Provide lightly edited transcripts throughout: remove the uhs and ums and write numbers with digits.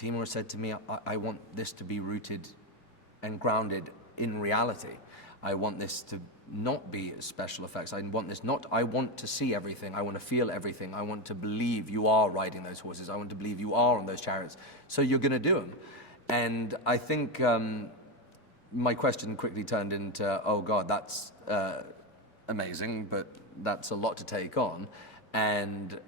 Timur said to me, I want this to be rooted and grounded in reality. I want this to not be special effects. I want to see everything. I want to feel everything. I want to believe you are riding those horses. I want to believe you are on those chariots. So you're going to do them. And I think my question quickly turned into, oh God, that's amazing, but that's a lot to take on. And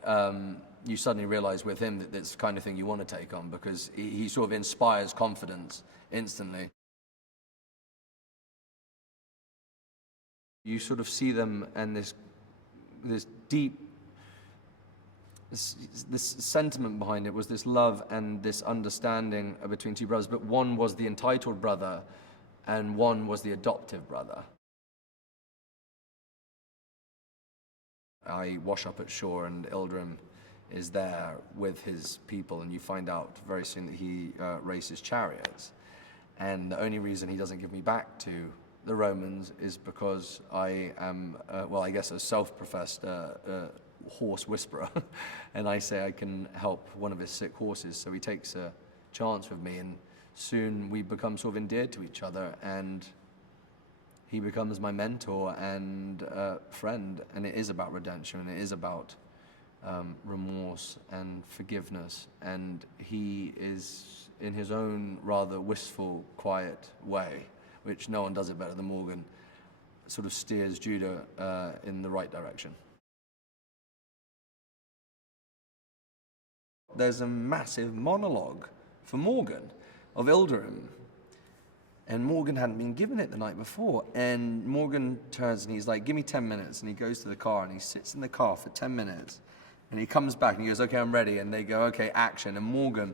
you suddenly realize with him that it's the kind of thing you want to take on, because he sort of inspires confidence instantly. You sort of see them and this deep, this sentiment behind it was this love and this understanding between two brothers, but one was the entitled brother and one was the adoptive brother. I wash up at shore and Ildrim is there with his people, and you find out very soon that he races chariots. And the only reason he doesn't give me back to the Romans is because I am, well, I guess a self-professed horse whisperer. And I say I can help one of his sick horses, so he takes a chance with me, and soon we become sort of endeared to each other, and he becomes my mentor and friend. And it is about redemption, and it is about remorse and forgiveness. And he is, in his own rather wistful, quiet way, which no one does it better than Morgan, sort of steers Judah in the right direction. There's a massive monologue for Morgan of Ildrim, and Morgan hadn't been given it the night before, and Morgan turns and he's like, give me 10 minutes, and he goes to the car and he sits in the car for 10 minutes, and he comes back and he goes, okay, I'm ready, and they go, okay, action, and Morgan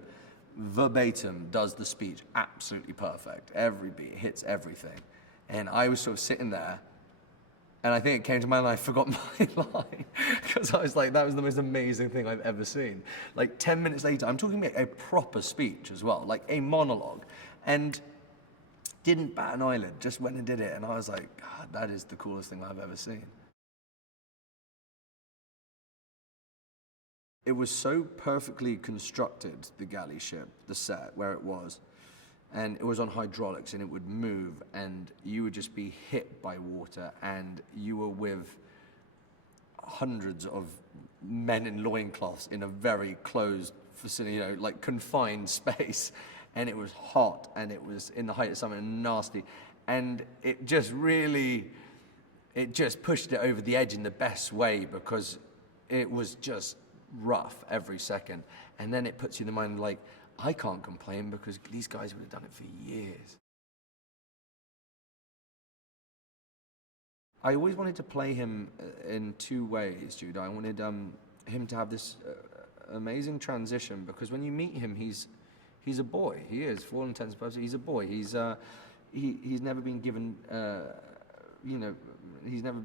verbatim does the speech absolutely perfect. Every beat hits everything. And I was sort of sitting there, and I think it came to mind and I forgot my line, because I was like, that was the most amazing thing I've ever seen. Like 10 minutes later, I'm talking about a proper speech as well, like a monologue, and didn't bat an eyelid, just went and did it. And I was like, God, that is the coolest thing I've ever seen. It was so perfectly constructed, the galley ship, the set, where it was. And it was on hydraulics, and it would move, and you would just be hit by water, and you were with hundreds of men in loincloths in a very closed facility, you know, like confined space. And it was hot, and it was in the height of summer and nasty. And it just really, it just pushed it over the edge in the best way, because it was just rough every second. And then it puts you in the mind like, I can't complain because these guys would have done it for years. I always wanted to play him in two ways, Judah. I wanted him to have this amazing transition, because when you meet him, he's a boy. He is, for all intents and purposes, he's a boy. He's never been given, he's never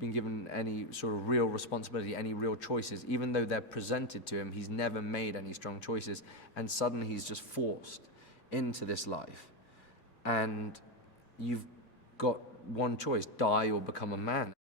been given any sort of real responsibility, any real choices. Even though they're presented to him, he's never made any strong choices. And suddenly he's just forced into this life. And you've got one choice, die or become a man.